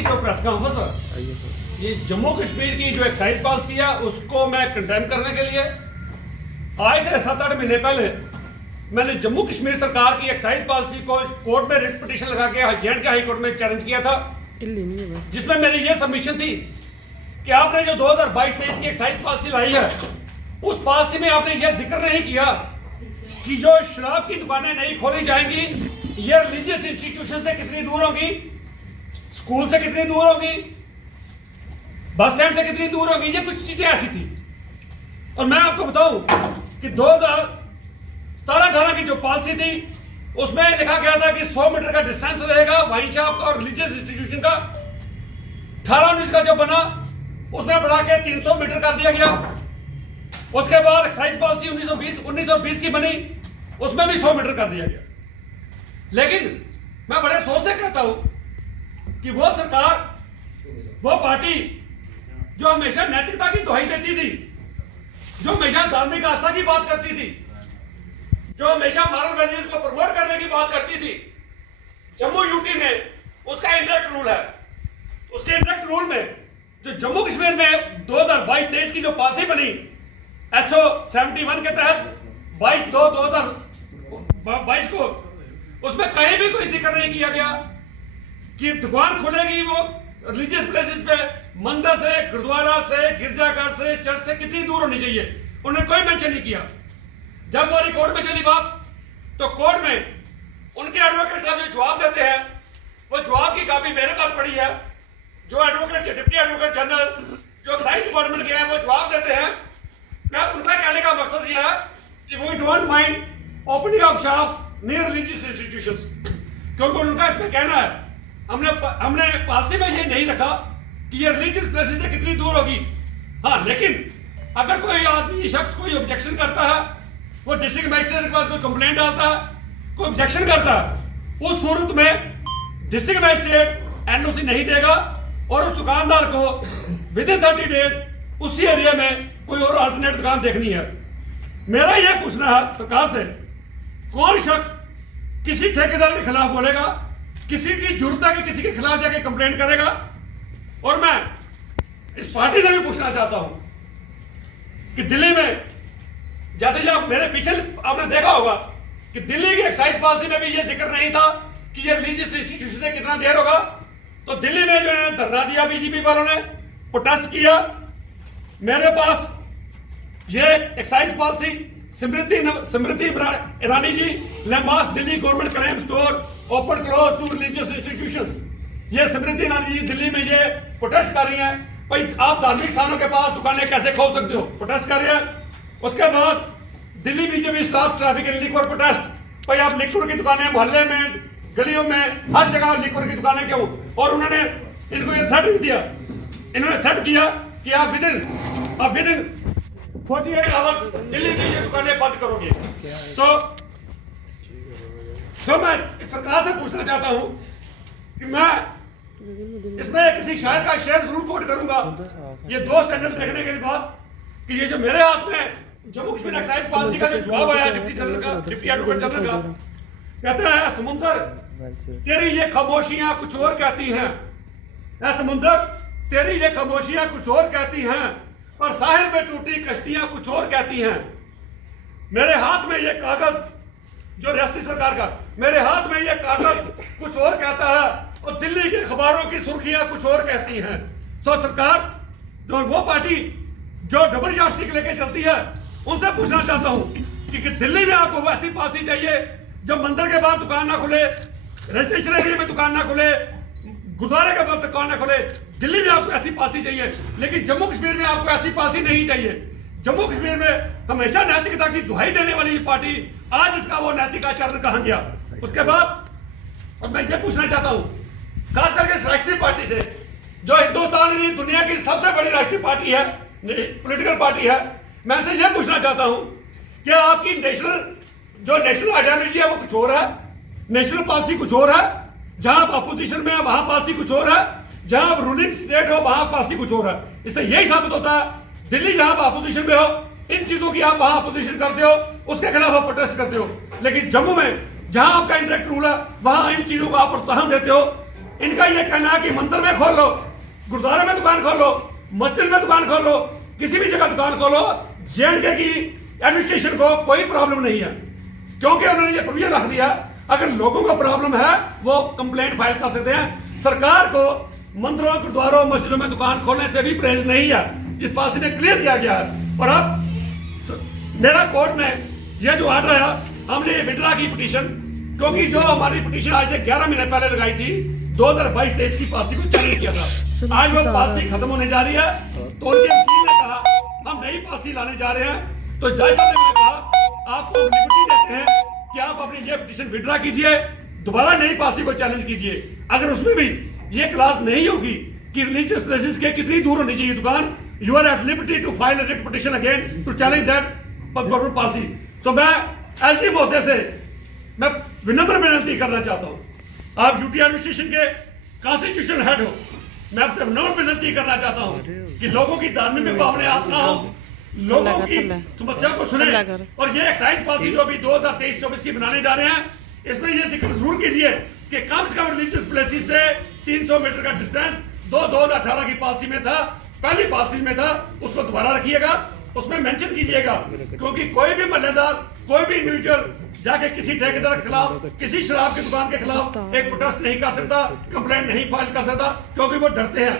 की जो press conference है, ये जम्मू कश्मीर की जो एक्साइज पॉलिसी है उसको मैं कंडेम करने के लिए आज से 7-8 महीने पहले मैंने जम्मू कश्मीर सरकार की एक्साइज पॉलिसी को कोर्ट में रिट पिटीशन लगा के जे के हाई कोर्ट में चैलेंज किया था, जिसमें मेरी ये सबमिशन थी कि आपने जो 2022-23 की एक्साइज पॉलिसी लाई है उस पॉलिसी में आपने यह जिक्र नहीं किया कि जो शराब की दुकानें नहीं खोली जाएंगी ये रिलीजियस इंस्टीट्यूशन से कितनी दूर होगी, स्कूल से कितनी दूर होगी, बस स्टैंड से कितनी दूर होगी। ये कुछ चीजें ऐसी थी। और मैं आपको बताऊं कि 2017-18 की जो पॉलिसी थी उसमें लिखा गया था कि 100 मीटर का डिस्टेंस रहेगा वाइन शॉप का और रिलीजियस इंस्टीट्यूशन का। 18-19 का जो बना उसमें बढ़ा के 300 मीटर कर दिया गया। उसके बाद एक्साइज पॉलिसी 1920 की बनी, उसमें भी 100 मीटर कर दिया गया। लेकिन मैं बड़े अफसोस से कहता हूं कि वो सरकार, वो पार्टी जो हमेशा नैतिकता की दुहाई देती थी, जो हमेशा धार्मिक आस्था की बात करती थी, जो हमेशा मॉरल वैल्यूज को प्रमोट करने की बात करती थी, जम्मू यूटी में उसका इंटरेक्ट रूल है। उसके इंटरेक्ट रूल में जो जम्मू कश्मीर में 2022-23 की जो पॉलिसी बनी SO 71 के तहत 22/2/2022 को, उसमें कहीं भी कोई जिक्र नहीं किया गया कि दुकान खुलेगी वो रिलीजियस प्लेसेस पे, मंदिर से, गुरुद्वारा से, गिरजाघर से, चर्च से कितनी दूर होनी चाहिए, उन्होंने कोई मेंशन नहीं किया। जब हमारी कोर्ट में चली बात तो कोर्ट में उनके एडवोकेट साहब जो जवाब देते हैं वो जवाब की कॉपी मेरे पास पड़ी है। जो एडवोकेट, डिप्टी एडवोकेट जनरल जो एक्साइज डिपार्टमेंट के हैं वो जवाब देते हैं। मैं उनका कहने का मकसद ये है कि we don't mind opening of shops near religious institutions, क्योंकि उनका इसमें कहना है हमने पॉलिसी में ये नहीं रखा कि ये रिलीजियस प्लेसेस से कितनी दूर होगी। हाँ, लेकिन अगर कोई आदमी, शख्स कोई ऑब्जेक्शन करता है, वो डिस्ट्रिक्ट मजिस्ट्रेट के पास कोई कंप्लेंट डालता है, कोई ऑब्जेक्शन करता है, उस सूरत में डिस्ट्रिक्ट मजिस्ट्रेट NOC नहीं देगा और उस दुकानदार को विदिन 30 डेज उसी एरिया में कोई और अल्टरनेट दुकान देखनी है। मेरा यह पूछना है सरकार से, कौन शख्स किसी ठेकेदार के खिलाफ बोलेगा, किसी की जरूरत है कि किसी के खिलाफ जाके कंप्लेंट करेगा। और मैं इस पार्टी से भी पूछना चाहता हूं कि दिल्ली में जैसे जब मेरे पीछे आपने देखा होगा कि दिल्ली की एक्साइज पॉलिसी में भी ये जिक्र नहीं था कि ये रिलीजियस इंस्टीट्यूशन से कितना देर होगा। तो दिल्ली में जो है धरना दिया, बीजेपी वालों ने प्रोटेस्ट किया। मेरे पास ये एक्साइज पॉलिसी स्मृति ईरानी जी, लैम्बास Delhi government claim store open close to religious institution, ये स्मृति ईरानी जी दिल्ली में ये प्रोटेस्ट कर रही हैं। भाई आप धार्मिक स्थानों के पास दुकानें कैसे खोल सकते हो, प्रोटेस्ट कर रहे हैं। उसके बाद Delhi BJP staff traffic liquor protest, भाई आप लिक्वर की दुकानें मोहल्ले में, गलियों में, हर जगह लिक्वर की दुकानें क्यों। और उन्होंने इनको ये थ्रेट दिया, इन्होंने थ्रेट किया कि आप विदिन 48 आवर्स दिल्ली की ये दुकानें बंद करोगे। तो मैं सरकार से पूछना चाहता हूं कि मैं इसमें किसी शायर का शेर जरूर कोट करूंगा, ये 2 स्टैंडर्ड देखने के बाद कि ये जो मेरे हाथ में जम्मू कश्मीर एक्साइज पॉलिसी का जो जवाब आया डिप्टी एडवोकेट जनरल का, कहते हैं समुंदर तेरी ये खामोशियां कुछ और कहती हैं, समुंदर तेरी ये खामोशियां कुछ और कहती हैं, और साहिल में टूटी कश्तियां कुछ और कहती हैं। मेरे हाथ में ये कागज जो रियासती सरकार का, मेरे हाथ में ये कागज कुछ और कहता है और दिल्ली के अखबारों की सुर्खियां कुछ और कहती हैं। तो सरकार, जो वो पार्टी जो डबल यार्डस्टिक लेके चलती है, उनसे पूछना चाहता हूं कि दिल्ली में आपको वैसी पॉलिसी चाहिए जो मंदिर के बाहर दुकान ना खुले, रेजिडेंशियल एरिया में दुकान ना खुले, गुरुद्वारे के बाहर दुकान ना खुले। दिल्ली में आपको ऐसी पॉलिसी चाहिए, लेकिन जम्मू कश्मीर में आपको ऐसी पॉलिसी नहीं चाहिए। जम्मू कश्मीर में हमेशा नैतिकता की दुहाई देने वाली पार्टी, आज इसका वो नैतिक आचरण कहां गया। उसके बाद और मैं ये पूछना चाहता हूं खास करके इस राष्ट्रीय पार्टी से, जो हिंदुस्तान की दुनिया की सबसे बड़ी राष्ट्रीय पार्टी है, पॉलिटिकल पार्टी है, मैं इनसे यह पूछना चाहता हूं कि आपकी नेशनल आइडियोलॉजी है वो कुछ और है, नेशनल पॉलिसी कुछ और है, जहां आप अपोजिशन में है वहां पॉलिसी कुछ और है, जहां आप रूलिंग स्टेट हो वहां पॉलिसी कुछ और है। इससे यही साबित होता है दिल्ली जहां आप अपोजिशन में हो, इन चीजों की आप वहां अपोजिशन करते हो, उसके खिलाफ आप प्रोटेस्ट करते हो। लेकिन जम्मू में जहां आपका इंटरेक्ट रूल है वहां इन चीजों को आप प्रोत्साहन देते हो। इनका ये कहना है कि मंदिर में खोल लो, गुरुद्वारे में दुकान खोल लो, मस्जिद में दुकान खोल लो, किसी भी जगह दुकान खोलो, J&K की एडमिनिस्ट्रेशन को कोई प्रॉब्लम नहीं है, क्योंकि उन्होंने ये प्रोविजन रख दिया अगर लोगों को प्रॉब्लम है वो कंप्लेंट फाइल कर सकते हैं। सरकार को मंदिरों, गुरुद्वारों, मस्जिदों में दुकान खोलने से भी परहेज नहीं है, इस पॉलिसी ने क्लियर किया गया है। और अब मेरा कोर्ट में ये जो ऑर्डर आया, हमने ये विड्रा की पिटीशन, क्योंकि जो हमारी पिटीशन आज से 11 महीने पहले लगाई थी 2022-23 की पॉलिसी को चैलेंज किया था, आज वो पॉलिसी खत्म होने जा रही है, तो उनके वकील ने कहा हम नई पॉलिसी लाने जा रहे हैं। तो जज साहब ने कहा आपको लिबर्टी देते हैं कि आप अपनी ये पिटीशन विड्रा कीजिए, दोबारा नई पॉलिसी को चैलेंज कीजिए। अगर उसमें भी ये क्लास नहीं होगी कि रिलीजियस प्लेसेस के कितनी दूर होनी चाहिए दुकान, you are at liberty to file a writ petition again to challenge that government policy. So मैं एलजी महोदय से मैं विनम्र विनती करना चाहता हूँ, आप यूटी एडमिनिस्ट्रेशन के कॉन्स्टिट्यूशनल हेड हो, मैं आपसे विनम्र विनती करना चाहता हूँ कि लोगों की धार्मिक भावनाएं ना हो, लोगों की समस्या को सुने। और ये एक्साइज पॉलिसी जो अभी 2023-24 की बनाने जा रहे हैं, इसमें ये जिक्र जरूर कीजिए कि कम से कम रिलीजियस प्लेसेस से 300 मीटर का डिस्टेंस 2018 की पॉलिसी में था, पहली पॉलिसी में था, उसको दोबारा रखिएगा, उसमें मेंशन कीजिएगा, क्योंकि कोई भी महल्लेदार, कोई भी इंडिविजुअल जाके किसी ठेकेदार के खिलाफ, किसी शराब की दुकान के खिलाफ एक प्रोटेस्ट नहीं कर सकता, कंप्लेंट नहीं फाइल कर सकता, क्योंकि वो डरते हैं